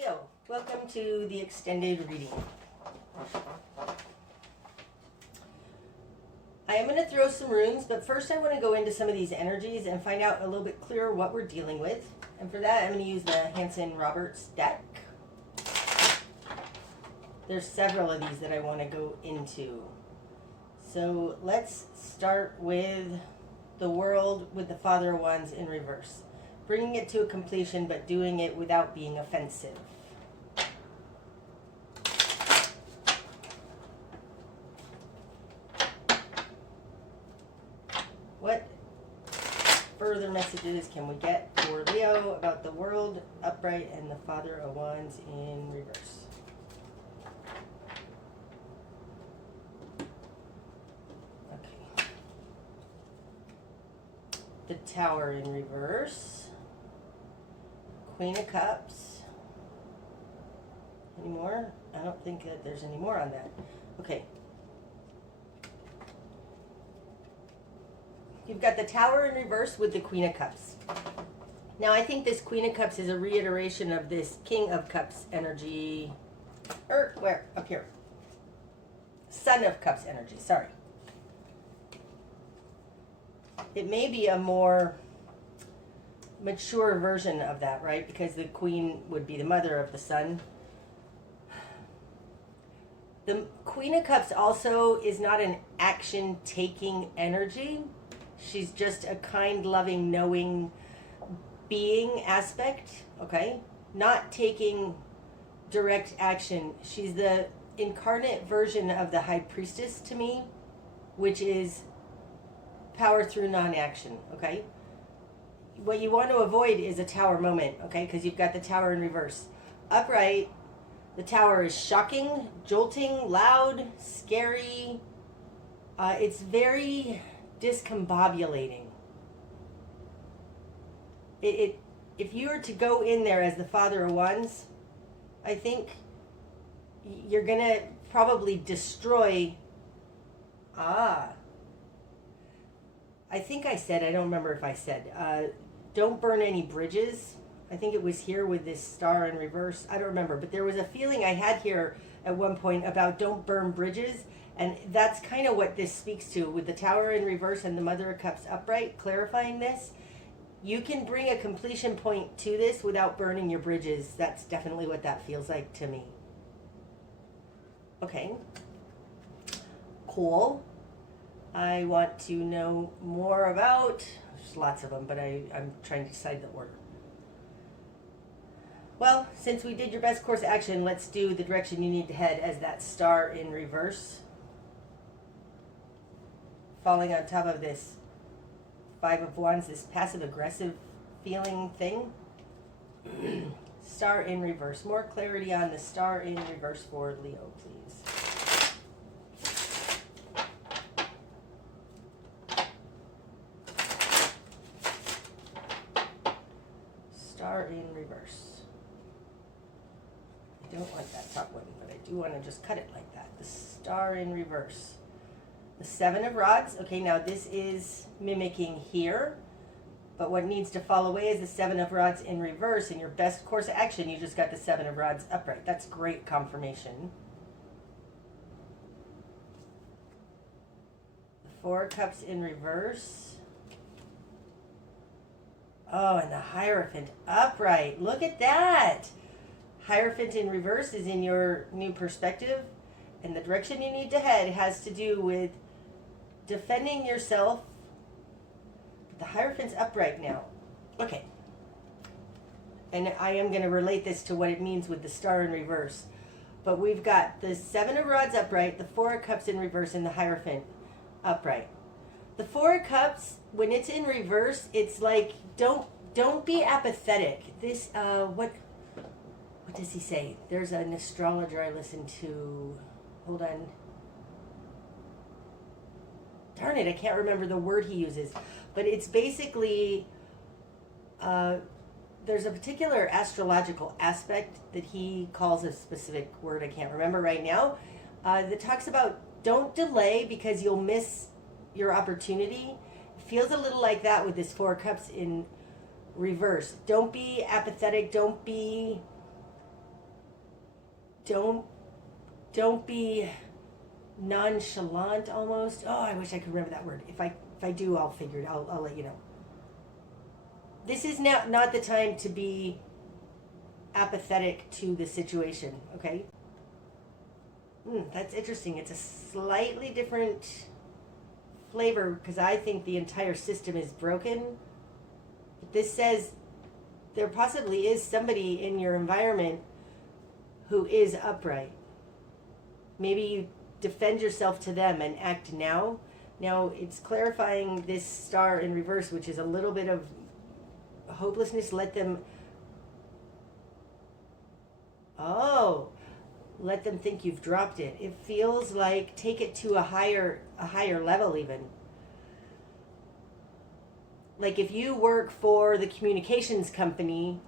Leo, welcome to the extended reading. I am going to throw some runes, but first I want to go into some of these energies and find out a little bit clearer what we're dealing with. And for that, I'm going to use the Hanson Roberts deck. There's several of these that I want to go into. So let's start with the world with the Father of Wands in reverse. Bringing it to a completion, but doing it without being offensive. What further messages can we get for Leo about the world upright and the Father of Wands in reverse? Okay. The Tower in reverse. Queen of Cups. Any more? I don't think that there's any more on that. Okay. You've got the Tower in reverse with the Queen of Cups. Now, I think this Queen of Cups is a reiteration of this King of Cups energy. Where? Up here. Son of Cups energy, sorry. It may be a more mature version of that, right? Because the Queen would be the mother of the Sun. The Queen of Cups also is not an action-taking energy. She's just a kind, loving, knowing being aspect, okay? Not taking direct action. She's the incarnate version of the High Priestess to me, which is power through non-action, okay? What you want to avoid is a Tower moment, okay? Because you've got the Tower in reverse. Upright, the Tower is shocking, jolting, loud, scary. It's very discombobulating. If you were to go in there as the Father of Wands, I think you're going to probably destroy... I think I said, I don't remember if I said, don't burn any bridges. I think it was here with this star in reverse. I don't remember, but there was a feeling I had here at one point about don't burn bridges. And that's kind of what this speaks to with the Tower in reverse and the Mother of Cups upright, clarifying this. You can bring a completion point to this without burning your bridges. That's definitely what that feels like to me. Okay. Cool. I want to know more about, there's lots of them, but I'm trying to decide the order. Well, since we did your best course of action, let's do the direction you need to head as that star in reverse. Falling on top of this Five of Wands, this passive-aggressive feeling thing. Star in reverse. More clarity on the star in reverse for Leo, please. Star in reverse. I don't like that top one, but I do want to just cut it like that. The star in reverse. The Seven of Rods. Okay, now this is mimicking here, but what needs to fall away is the Seven of Rods in reverse. In your best course of action, you just got the Seven of Rods upright. That's great confirmation. The Four of Cups in reverse. Oh, and the Hierophant upright. Look at that. Hierophant in reverse is in your new perspective, and the direction you need to head has to do with defending yourself. The Hierophant's upright now. Okay. And I am going to relate this to what it means with the star in reverse. But we've got the Seven of Rods upright, the Four of Cups in reverse, and the Hierophant upright. The Four of Cups, when it's in reverse, it's like, don't be apathetic. This, what does he say? There's an astrologer I listen to. Hold on. Darn it, I can't remember the word he uses. But it's basically, there's a particular astrological aspect that he calls a specific word I can't remember right now, that talks about don't delay because you'll miss your opportunity. It feels a little like that with this Four of Cups in reverse. Don't be apathetic. Don't be don't don't be nonchalant almost. Oh, I wish I could remember that word. If I do, I'll figure it. I'll let you know. This is now not the time to be apathetic to the situation. Okay. That's interesting. It's a slightly different flavor because I think the entire system is broken. But this says there possibly is somebody in your environment who is upright. Maybe you defend yourself to them and act now. Now it's clarifying this star in reverse, which is a little bit of hopelessness. Let them think you've dropped it. It feels like take it to a higher level even. Like if you work for the communications company,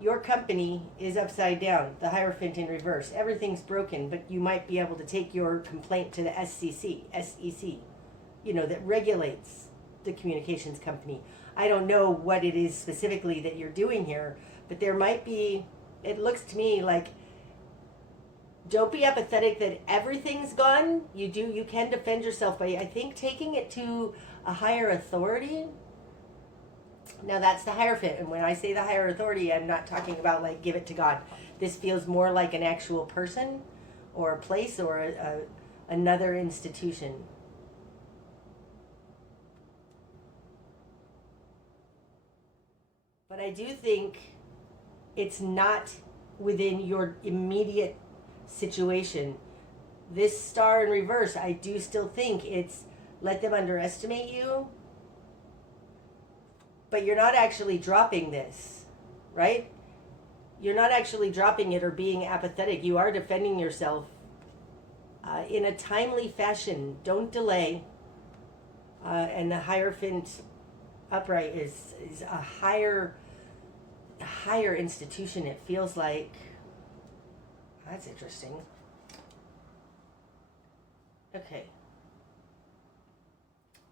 your company is upside down, the Hierophant in reverse. Everything's broken, but you might be able to take your complaint to the SEC, that regulates the communications company. I don't know what it is specifically that you're doing here, but there might be, it looks to me like, don't be apathetic that everything's gone. You can defend yourself by, I think, taking it to a higher authority. Now that's the Hierophant, and when I say the higher authority, I'm not talking about like give it to God. This feels more like an actual person or a place or another institution. But I do think it's not within your immediate situation. This star in reverse, I do still think it's let them underestimate you, but you're not actually dropping this, right? You're not actually dropping it or being apathetic. You are defending yourself in a timely fashion. Don't delay. And the Hierophant upright is a higher institution. It feels like. That's interesting. Okay.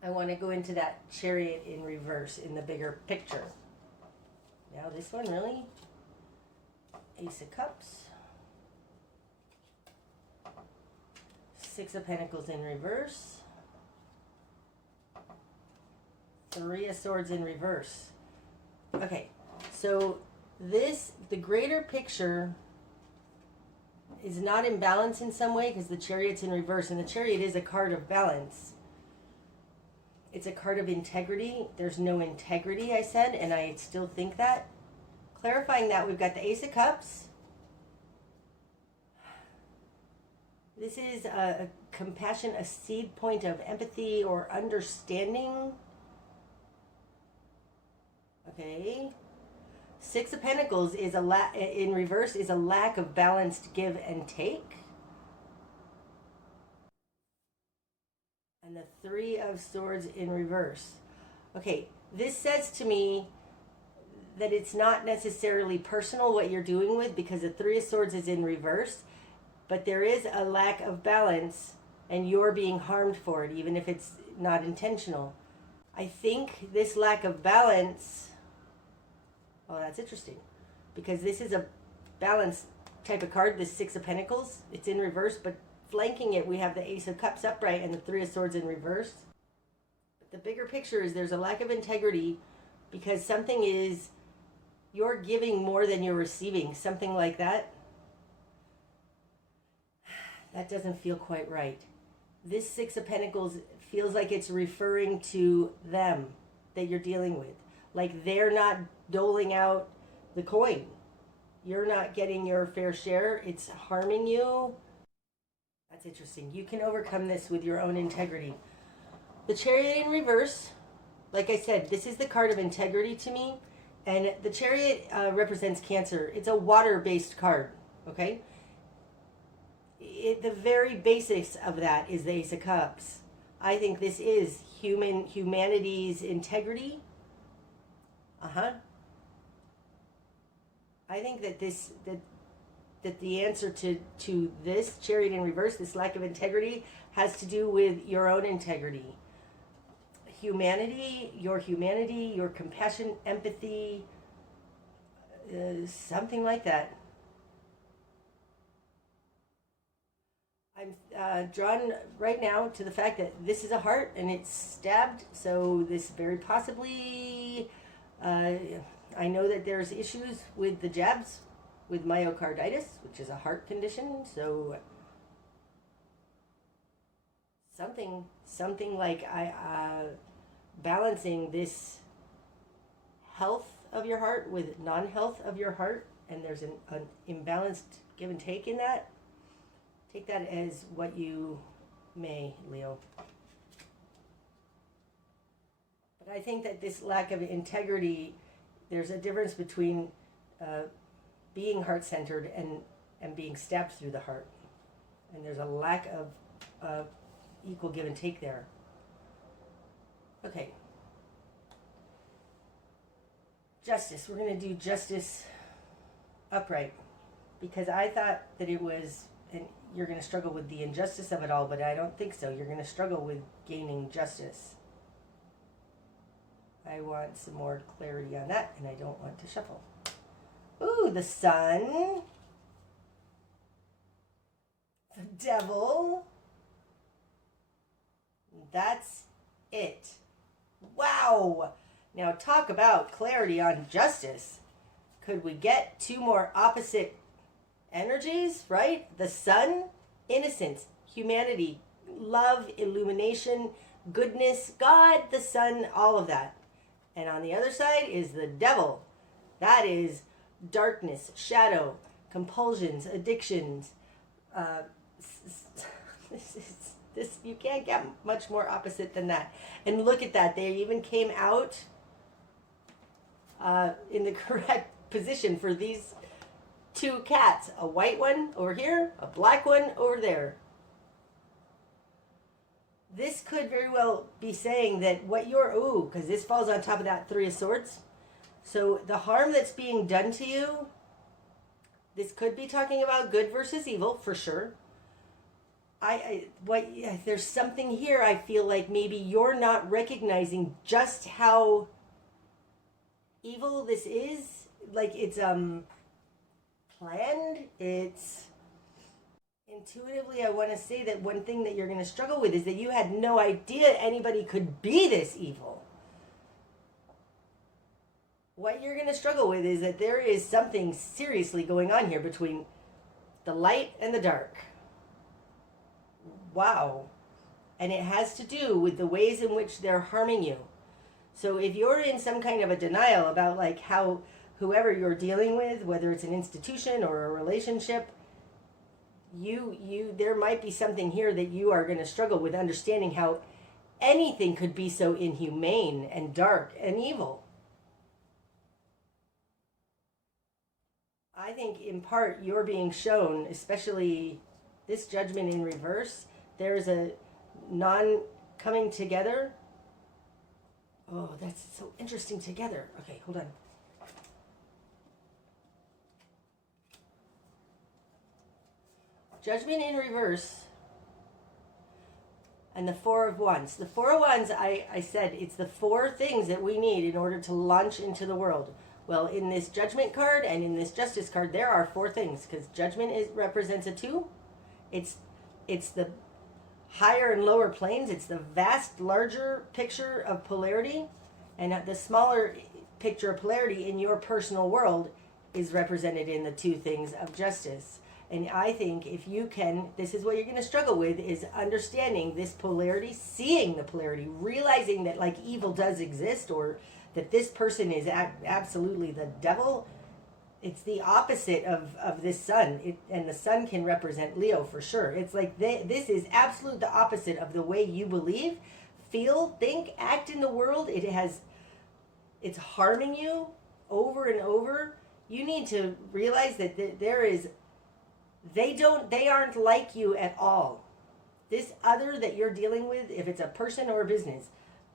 I want to go into that Chariot in reverse in the bigger picture. Now this one really? Ace of Cups. Six of Pentacles in reverse. Three of Swords in reverse. Okay, so the greater picture is not in balance in some way because the Chariot's in reverse, and the Chariot is a card of balance. It's a card of integrity. There's no integrity, I said, and I still think that. Clarifying that, we've got the Ace of Cups. This is a compassion, a seed point of empathy or understanding. Okay. Six of Pentacles is in reverse is a lack of balanced give and take. And the Three of Swords in reverse. Okay, this says to me that it's not necessarily personal what you're doing with, because the Three of Swords is in reverse, but there is a lack of balance and you're being harmed for it, even if it's not intentional. I think this lack of balance, oh, that's interesting, because this is a balanced type of card, this Six of Pentacles. It's in reverse, but flanking it, we have the Ace of Cups upright and the Three of Swords in reverse. But the bigger picture is there's a lack of integrity because something is, you're giving more than you're receiving, something like that. That doesn't feel quite right. This Six of Pentacles feels like it's referring to them that you're dealing with. Like they're not doling out the coin. You're not getting your fair share. It's harming you. That's interesting. You can overcome this with your own integrity. The Chariot in reverse, like I said, this is the card of integrity to me. And the Chariot represents Cancer. It's a water-based card, okay? The very basics of that is the Ace of Cups. I think this is humanity's integrity. I think that that the answer to this Chariot in reverse, this lack of integrity, has to do with your own integrity. Humanity, your compassion, empathy, something like that. drawn right now to the fact that this is a heart and it's stabbed, so this very possibly, I know that there's issues with the jabs with myocarditis, which is a heart condition, so something like balancing this health of your heart with non-health of your heart, and there's an imbalanced give and take in that. Take that as what you may, Leo. But I think that this lack of integrity, there's a difference between being heart-centered and being stabbed through the heart. And there's a lack of equal give and take there. Okay. Justice. We're going to do justice upright. Because I thought that it was, and you're going to struggle with the injustice of it all, but I don't think so. You're going to struggle with gaining justice. I want some more clarity on that, and I don't want to shuffle. Ooh, the sun. The devil. That's it. Wow. Now talk about clarity on justice. Could we get two more opposite energies, right? The sun, innocence, humanity, love, illumination, goodness, God, the sun, all of that. And on the other side is the devil. That is darkness, shadow, compulsions, addictions. This you can't get much more opposite than that. And look at that. They even came out in the correct position for these two cats. A white one over here, a black one over there. This could very well be saying that what you're, because this falls on top of that Three of Swords. So the harm that's being done to you, this could be talking about good versus evil, for sure. There's something here I feel like maybe you're not recognizing just how evil this is. Like it's planned, it's intuitively, I want to say that one thing that you're going to struggle with is that you had no idea anybody could be this evil. What you're going to struggle with is that there is something seriously going on here between the light and the dark. Wow. And it has to do with the ways in which they're harming you. So if you're in some kind of a denial about like how whoever you're dealing with, whether it's an institution or a relationship, there might be something here that you are going to struggle with understanding how anything could be so inhumane and dark and evil. I think in part you're being shown, especially this judgment in reverse, there's a non-coming together. Oh, that's so interesting together. Okay, hold on. Judgment in reverse and the Four of Wands. The Four of Wands, I said, it's the four things that we need in order to launch into the world. Well, in this Judgment card and in this Justice card, there are four things, because Judgment represents a 2. It's the higher and lower planes. It's the vast, larger picture of polarity. And the smaller picture of polarity in your personal world is represented in the 2 things of justice. And I think if you can, this is what you're going to struggle with, is understanding this polarity, seeing the polarity, realizing that like evil does exist, or that this person is absolutely the devil. It's the opposite of this sun. And the sun can represent Leo for sure. It's like this is absolute the opposite of the way you believe, feel, think, act in the world. It's harming you over and over. You need to realize that they aren't like you at all. This other that you're dealing with, if it's a person or a business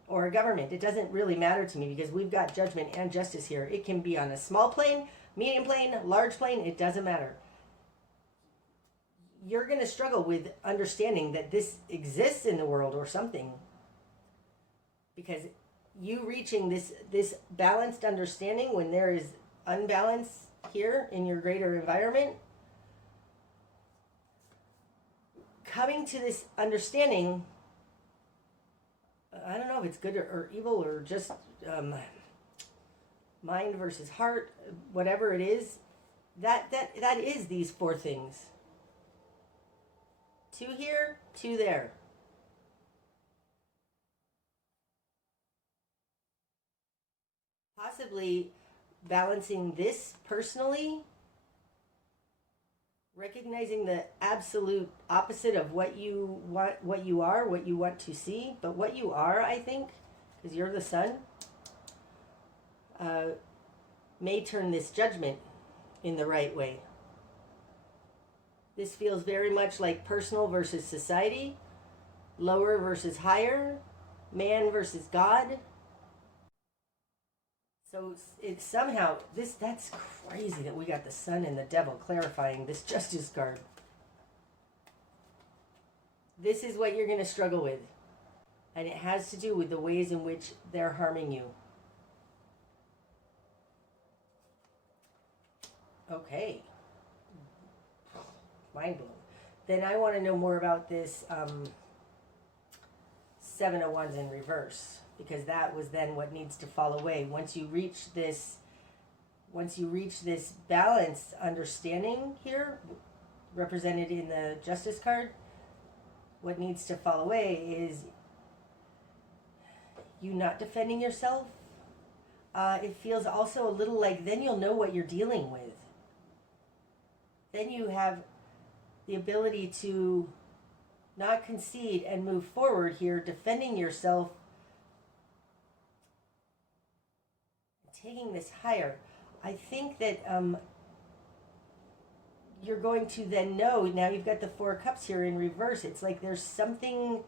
or a government, it doesn't really matter to me, because we've got judgment and justice here. It can be on a small plane, medium plane, large plane, it doesn't matter. You're going to struggle with understanding that this exists in the world or something, because you reaching this balanced understanding when there is unbalance here in your greater environment coming to this understanding. I don't know if it's good or evil or just mind versus heart, whatever it is. That is these four things. Two here, two there. Possibly balancing this personally, recognizing the absolute opposite of what you want, what you are, what you want to see, but what you are, I think, because you're the sun, may turn this judgment in the right way. This feels very much like personal versus society, lower versus higher, man versus God. So it's somehow that's crazy that we got the sun and the devil clarifying this justice card. This is what you're going to struggle with. And it has to do with the ways in which they're harming you. Okay. Mind blown. Then I want to know more about this Seven of Wands in reverse, because that was then what needs to fall away. Once you reach this balanced understanding here, represented in the Justice card, what needs to fall away is you not defending yourself. It feels also a little like then you'll know what you're dealing with. Then you have the ability to not concede and move forward here, defending yourself, taking this higher. I think that you're going to then know, now you've got the Four of Cups here in reverse. It's like there's something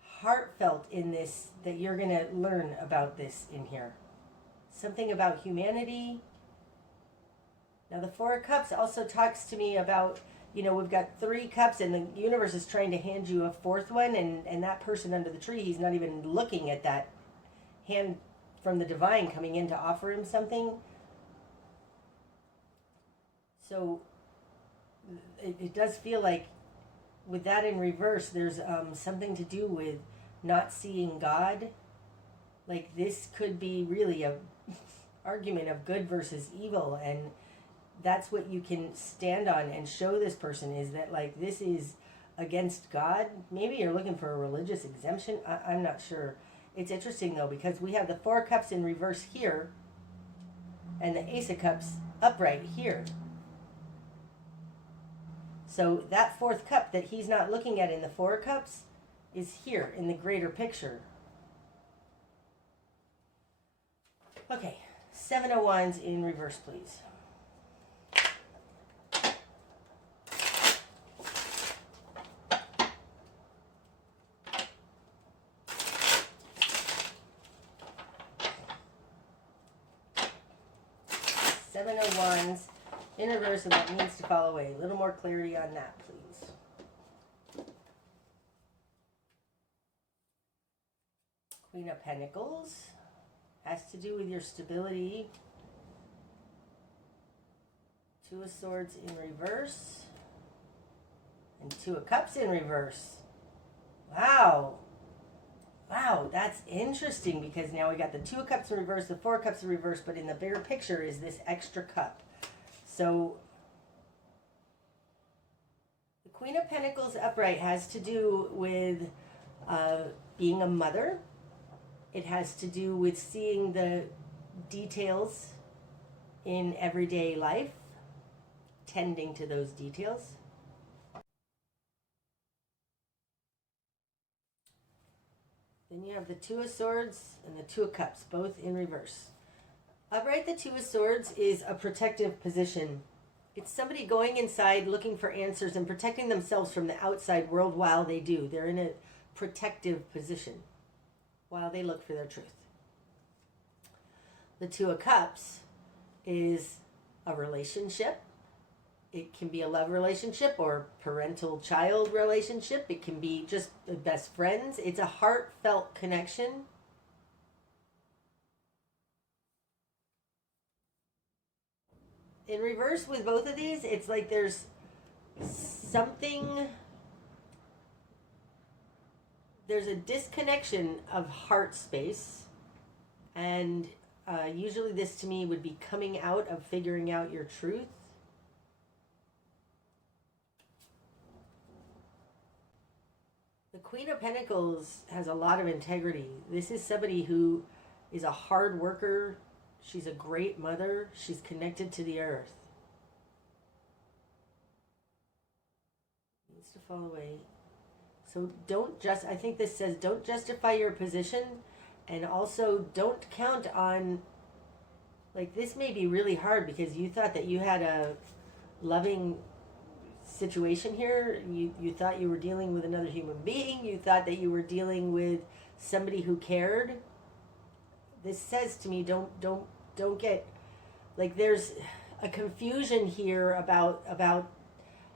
heartfelt in this that you're going to learn about this in here. Something about humanity. Now the Four of Cups also talks to me about, we've got three cups and the universe is trying to hand you a fourth one, and that person under the tree, he's not even looking at that hand from the divine coming in to offer him something. So it does feel like with that in reverse, there's something to do with not seeing God. Like this could be really a argument of good versus evil, and that's what you can stand on and show this person, is that like this is against God. Maybe you're looking for a religious exemption. I'm not sure. It's interesting though, because we have the Four of Cups in reverse here and the Ace of Cups upright here. So that fourth cup that he's not looking at in the Four of Cups is here in the greater picture. Okay, Seven of Wands in reverse, please. Seven of Wands in reverse, and what needs to fall away. A little more clarity on that, please. Queen of Pentacles has to do with your stability. Two of Swords in reverse. And Two of Cups in reverse. Wow. Wow, that's interesting, because now we got the Two of Cups in reverse, the Four of Cups in reverse, but in the bigger picture is this extra cup. So the Queen of Pentacles upright has to do with being a mother. It has to do with seeing the details in everyday life, tending to those details. Then you have the Two of Swords and the Two of Cups, both in reverse. Upright, the Two of Swords is a protective position. It's somebody going inside, looking for answers and protecting themselves from the outside world while they do. They're in a protective position while they look for their truth. The Two of Cups is a relationship. It can be a love relationship or parental-child relationship. It can be just best friends. It's a heartfelt connection. In reverse with both of these, it's like there's something, there's a disconnection of heart space, and usually this to me would be coming out of figuring out your truth. The Queen of Pentacles has a lot of integrity. This is somebody who is a hard worker. She's a great mother. She's connected to the earth. Needs to fall away. So I think this says don't justify your position, and also don't count on, like, this may be really hard because you thought that you had a loving situation here. You thought you were dealing with another human being. You thought that you were dealing with somebody who cared. This says to me, don't get, like, there's a confusion here about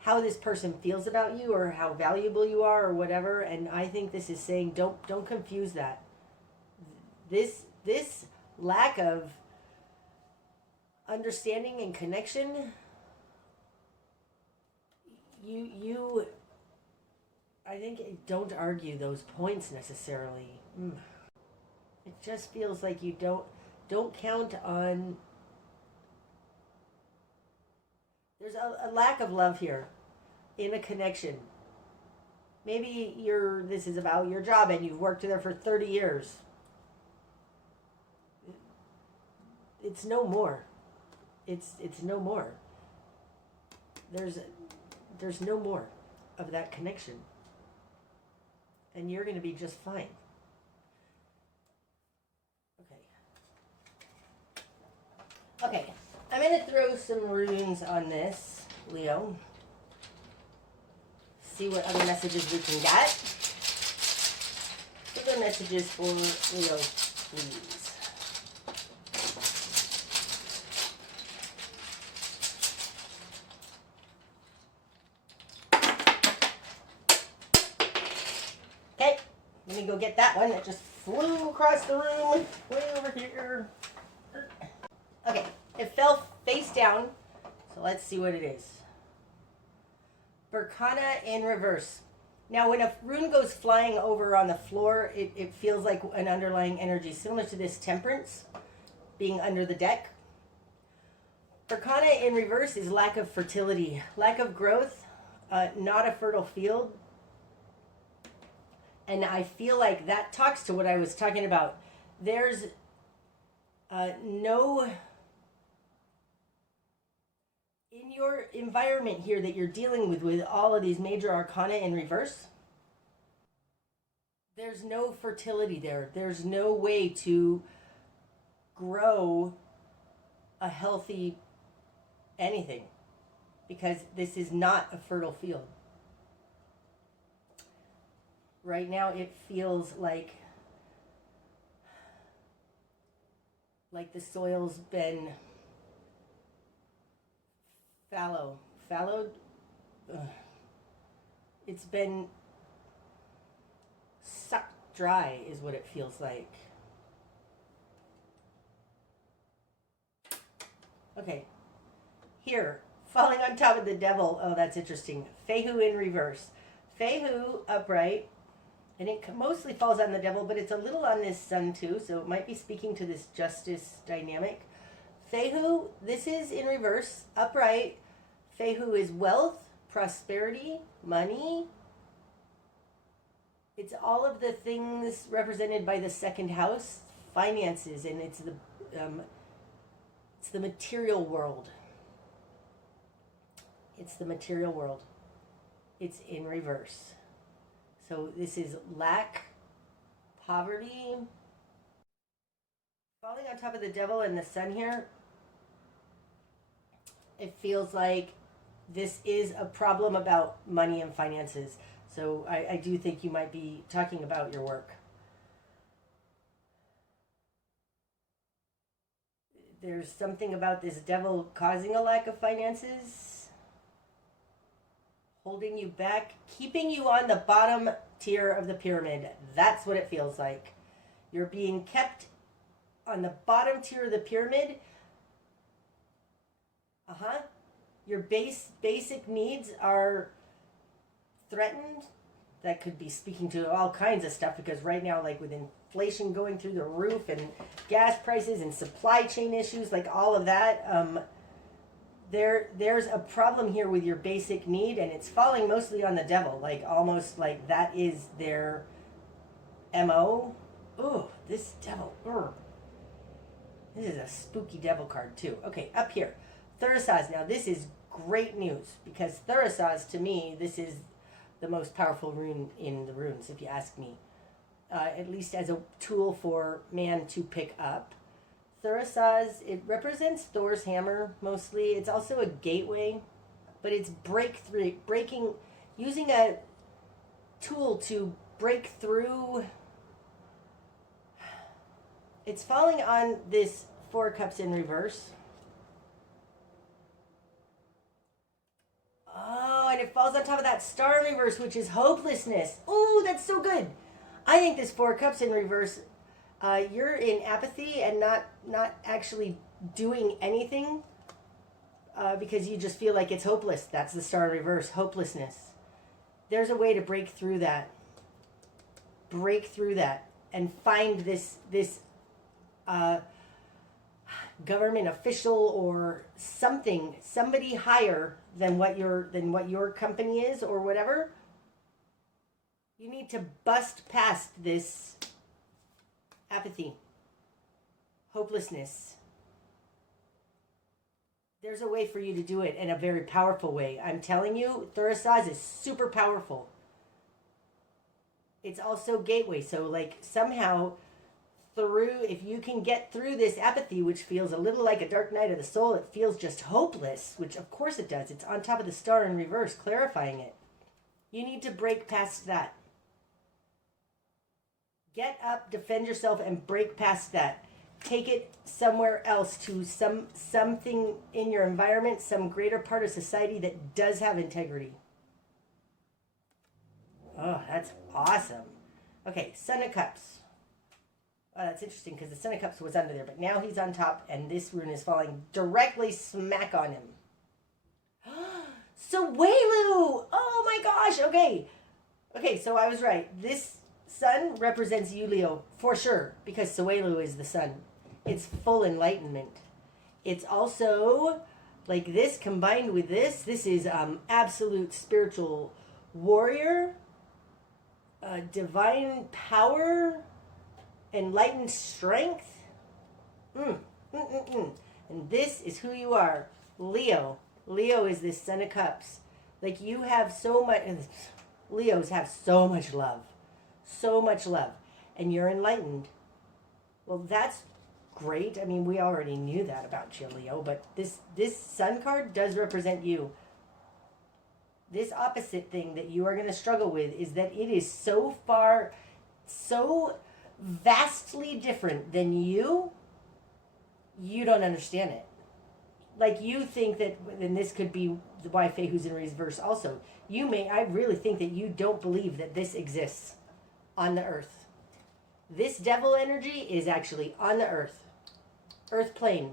how this person feels about you or how valuable you are or whatever. And I think this is saying don't confuse that. This lack of understanding and connection, I think, don't argue those points necessarily. It just feels like you don't count on. There's a lack of love here in a connection. Maybe this is about your job and you've worked there for 30 years. It's no more. It's no more. There's no more of that connection. And you're going to be just fine. Okay, I'm going to throw some runes on this, Leo. See what other messages we can get. Other messages for Leo, please. Okay, let me go get that one that just flew across the room, way over here. Okay, it fell face down, so let's see what it is. Berkana in reverse. Now, when a rune goes flying over on the floor, it feels like an underlying energy, similar to this Temperance being under the deck. Berkana in reverse is lack of fertility, lack of growth, not a fertile field. And I feel like that talks to what I was talking about. There's no... in your environment here that you're dealing with all of these major arcana in reverse, there's no fertility there. There's no way to grow a healthy anything, because this is not a fertile field. Right now it feels like the soil's been fallowed. It's been sucked dry is what it feels like. Okay, here, falling on top of the devil. Oh, that's interesting. Fehu in reverse. Fehu upright, and it mostly falls on the devil, but it's a little on this sun too, so it might be speaking to this justice dynamic. Fehu, this is in reverse, upright. Fehu is wealth, prosperity, money. It's all of the things represented by the second house, finances, and it's the material world. It's the material world. It's in reverse. So this is lack, poverty. Falling on top of the devil and the sun here, it feels like this is a problem about money and finances. So I do think you might be talking about your work. There's something about this devil causing a lack of finances, holding you back, keeping you on the bottom tier of the pyramid. That's what it feels like. You're being kept on the bottom tier of the pyramid. Your basic needs are threatened. That could be speaking to all kinds of stuff, because right now, like with inflation going through the roof and gas prices and supply chain issues, like all of that, there's a problem here with your basic need, and it's falling mostly on the devil. Like almost like that is their MO. Ooh, this devil. Urgh. This is a spooky devil card too. Okay, up here, Thurisaz. Now this is great news, because Thurisaz, to me, this is the most powerful rune in the runes, if you ask me. At least as a tool for man to pick up. Thurisaz, it represents Thor's hammer mostly. It's also a gateway, but it's breaking, using a tool to break through. It's falling on this Four Cups in reverse. Oh, and it falls on top of that star in reverse, which is hopelessness. Oh, that's so good. I think this Four Cups in reverse, you're in apathy and not actually doing anything because you just feel like it's hopeless. That's the star in reverse, hopelessness. There's a way to break through that. Break through that and find this government official or somebody higher than what your company is or whatever. You need to bust past this apathy, hopelessness. There's a way for you to do it, in a very powerful way. I'm telling you, Thurisaz is super powerful. It's also gateway, so like somehow if you can get through this apathy, which feels a little like a dark night of the soul, it feels just hopeless, which of course it does. It's on top of the star in reverse, clarifying it. You need to break past that. Get up, defend yourself, and break past that. Take it somewhere else, to something in your environment, some greater part of society that does have integrity. Oh, that's awesome. Okay, Son of Cups. Oh, that's interesting, because the Son of Cups was under there, but now he's on top, and this rune is falling directly smack on him. Sawelu! Oh my gosh! Okay, so I was right. This sun represents you, Leo, for sure, because Sawelu is the sun. It's full enlightenment. It's also like this combined with this. This is absolute spiritual warrior, divine power, enlightened strength. And this is who you are, Leo. Leo is this Son of Cups. Like you have so much. Leos have so much love, and you're enlightened. Well, that's great. I mean, we already knew that about you, Leo. But this Sun card does represent you. This opposite thing that you are going to struggle with is that it is so vastly different than you don't understand it. Like you think that, and this could be why Fehu's in reverse also. I really think that you don't believe that this exists on the earth. This devil energy is actually on the earth plane.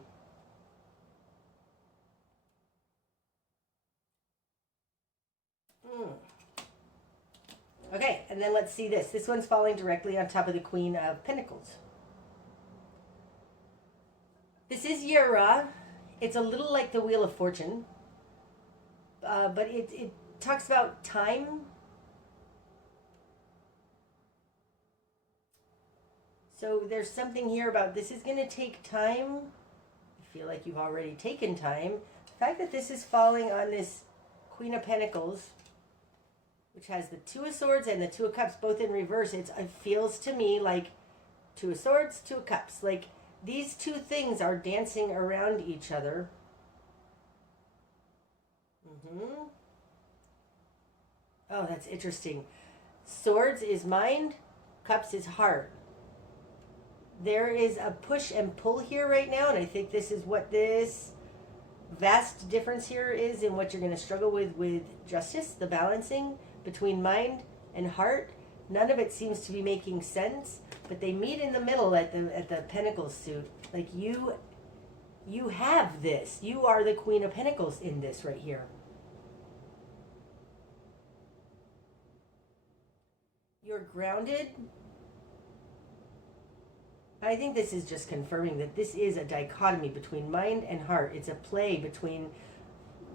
Okay, and then let's see this. This one's falling directly on top of the Queen of Pentacles. This is Yura. It's a little like the Wheel of Fortune, but it talks about time. So there's something here about this is going to take time. I feel like you've already taken time. The fact that this is falling on this Queen of Pentacles, which has the Two of Swords and the Two of Cups both in reverse, it feels to me like Two of Swords, Two of Cups. Like these two things are dancing around each other. Oh, that's interesting. Swords is mind, Cups is heart. There is a push and pull here right now, and I think this is what this vast difference here is in what you're going to struggle with justice, the balancing between mind and heart. None of it seems to be making sense, but they meet in the middle at the Pentacles suit. Like you have this. You are the Queen of Pentacles in this right here. You're grounded. I think this is just confirming that this is a dichotomy between mind and heart. It's a play between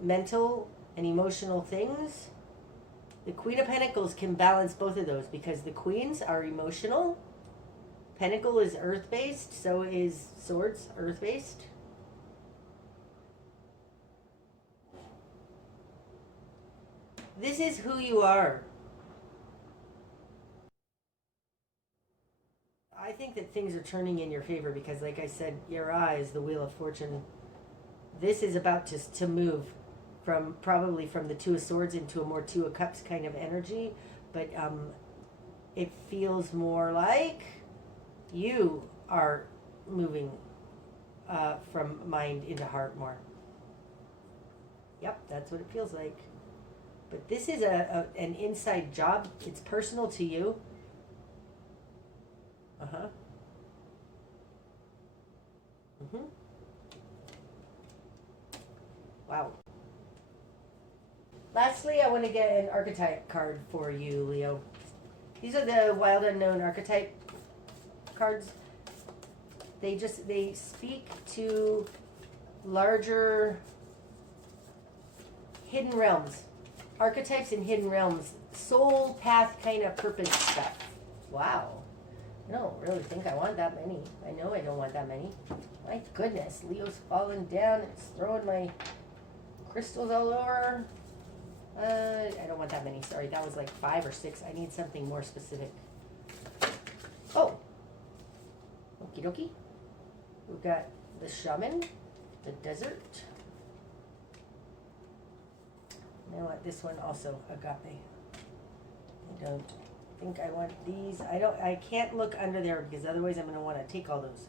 mental and emotional things. The Queen of Pentacles can balance both of those because the Queens are emotional. Pentacle is earth-based, so is Swords earth-based. This is who you are. I think that things are turning in your favor because, like I said, your eye is the Wheel of Fortune. This is about to move from probably from the Two of Swords into a more Two of Cups kind of energy, but it feels more like you are moving from mind into heart more. Yep, that's what it feels like. But this is an inside job. It's personal to you. Uh-huh. Mm-hmm. Wow. Lastly, I want to get an archetype card for you, Leo. These are the Wild Unknown archetype cards. They speak to larger hidden realms. Archetypes in hidden realms. Soul path kind of purpose stuff. Wow. I don't really think I want that many. I know I don't want that many. My goodness, Leo's falling down. It's throwing my crystals all over. I don't want that many. Sorry, that was like 5 or 6. I need something more specific. Oh. Okie dokie. We've got the Shaman, the Desert. You know what? This one also, Agape. I don't think I want these. I can't look under there because otherwise I'm going to want to take all those.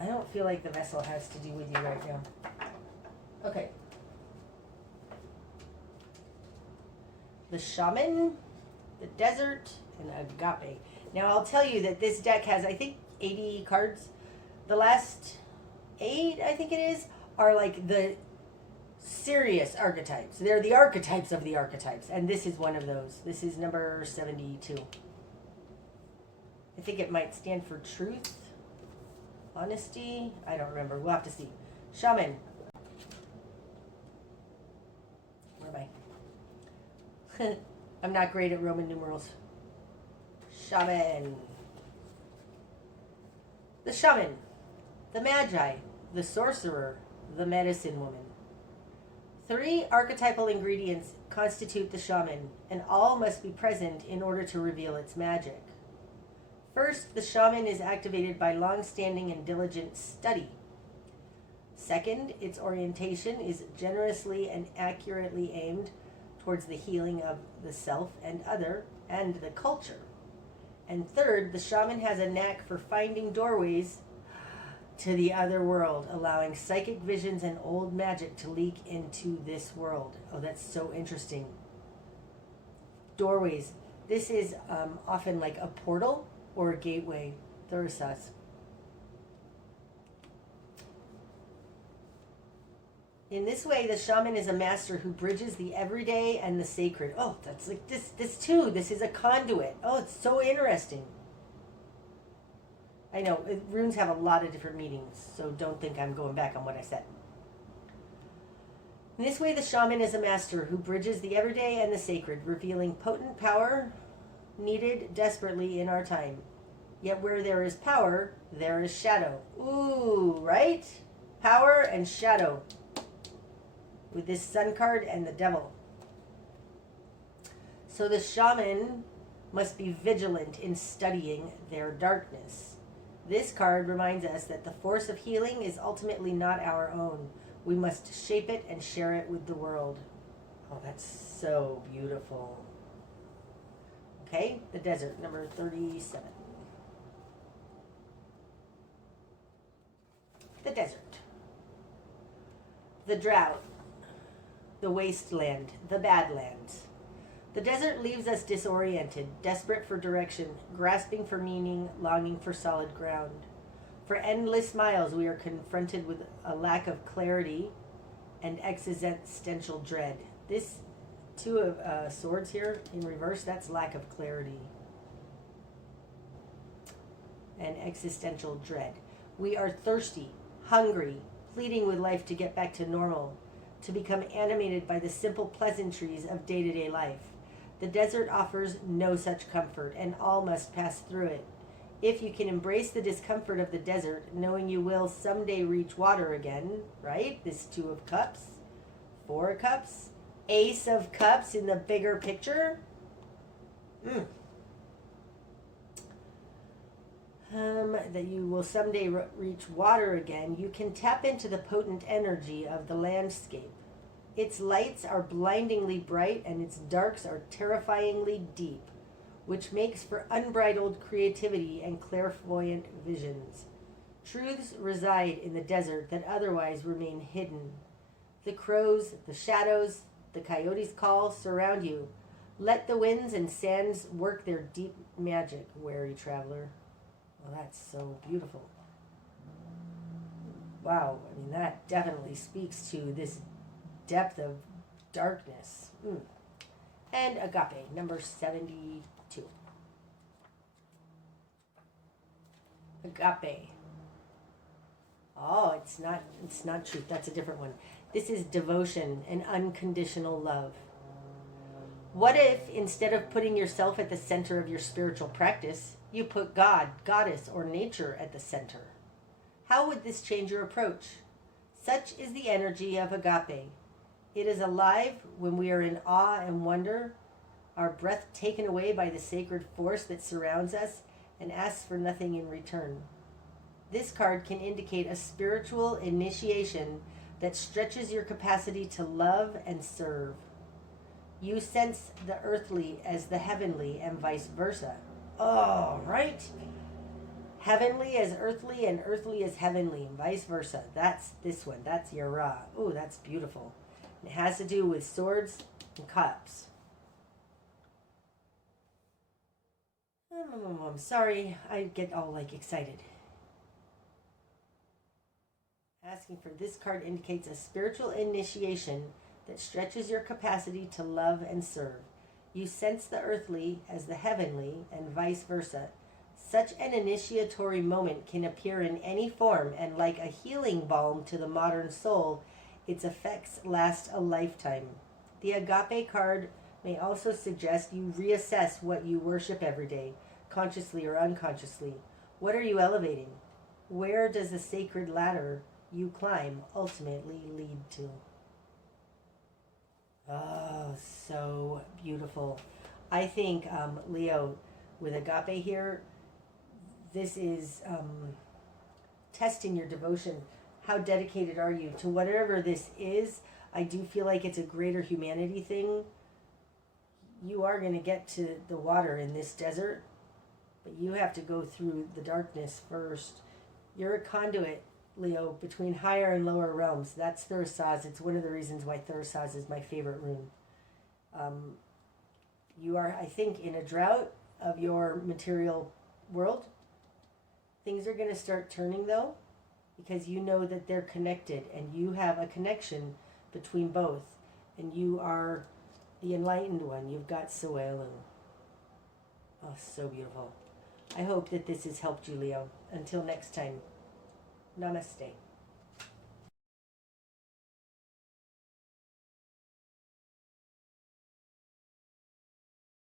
I don't feel like the vessel has to do with you right now. Okay. The Shaman, the Desert, and Agape. Now I'll tell you that this deck has, I think, 80 cards. The last 8, I think it is, are like the serious archetypes. They're the archetypes of the archetypes, and this is one of those. This is number 72. I think it might stand for truth, honesty. I don't remember. We'll have to see. Shaman. Where am I? I'm not great at Roman numerals. Shaman. The Shaman. The Magi. The Sorcerer. The Medicine Woman. 3 archetypal ingredients constitute the Shaman, and all must be present in order to reveal its magic. First, the Shaman is activated by long-standing and diligent study. Second, its orientation is generously and accurately aimed towards the healing of the self and other and the culture. And third, the Shaman has a knack for finding doorways to the other world, allowing psychic visions and old magic to leak into this world. Oh, that's so interesting. Doorways. This is often like a portal or a gateway. Thurisas. In this way, the Shaman is a master who bridges the everyday and the sacred. Oh, that's like this too. This is a conduit. Oh, it's so interesting. I know, runes have a lot of different meanings, so don't think I'm going back on what I said. In this way, the Shaman is a master who bridges the everyday and the sacred, revealing potent power needed desperately in our time. Yet where there is power, there is shadow. Ooh, right? Power and shadow. With this Sun card and the Devil. So the Shaman must be vigilant in studying their darkness. This card reminds us that the force of healing is ultimately not our own. We must shape it and share it with the world. Oh, that's so beautiful. Okay, the Desert, number 37. The Desert. The Drought. The Wasteland. The Badlands. The desert leaves us disoriented, desperate for direction, grasping for meaning, longing for solid ground. For endless miles, we are confronted with a lack of clarity and existential dread. This Two of Swords here in reverse, that's lack of clarity and existential dread. We are thirsty, hungry, pleading with life to get back to normal, to become animated by the simple pleasantries of day-to-day life. The desert offers no such comfort, and all must pass through it. If you can embrace the discomfort of the desert, knowing you will someday reach water again, right? This Two of Cups, Four of Cups, Ace of Cups in the bigger picture. That you will someday reach water again, you can tap into the potent energy of the landscape. Its lights are blindingly bright and its darks are terrifyingly deep, which makes for unbridled creativity and clairvoyant visions. Truths reside in the desert that otherwise remain hidden. The crows, the shadows, the coyotes' call surround you. Let the winds and sands work their deep magic, wary traveler. Well, that's so beautiful. Wow, I mean, that definitely speaks to this depth of darkness. And Agape, number 72. Agape. Oh, it's not truth. That's a different one. This is devotion and unconditional love. What if, instead of putting yourself at the center of your spiritual practice, you put God, Goddess, or nature at the center? How would this change your approach? Such is the energy of Agape. It is alive when we are in awe and wonder, our breath taken away by the sacred force that surrounds us and asks for nothing in return. This card can indicate a spiritual initiation that stretches your capacity to love and serve. You sense the earthly as the heavenly and vice versa. Oh, right? Heavenly as earthly and earthly as heavenly and vice versa. That's this one. That's Yara. Oh, that's beautiful. It has to do with swords and cups. I'm sorry. I get all excited. Asking for this card indicates a spiritual initiation that stretches your capacity to love and serve. You sense the earthly as the heavenly and vice versa. Such an initiatory moment can appear in any form, and like a healing balm to the modern soul, its effects last a lifetime. The Agape card may also suggest you reassess what you worship every day, consciously or unconsciously. What are you elevating? Where does the sacred ladder you climb ultimately lead to? Oh, so beautiful. I think, Leo, with Agape here, this is testing your devotion. How dedicated are you to whatever this is? I do feel like it's a greater humanity thing. You are going to get to the water in this desert, but you have to go through the darkness first. You're a conduit, Leo, between higher and lower realms. That's Thurisaz. It's one of the reasons why Thurisaz is my favorite rune. You are, I think, in a drought of your material world. Things are going to start turning, though, because you know that they're connected, and you have a connection between both, and you are the enlightened one. You've got Soelu. Oh, so beautiful. I hope that this has helped you, Leo. Until next time, namaste.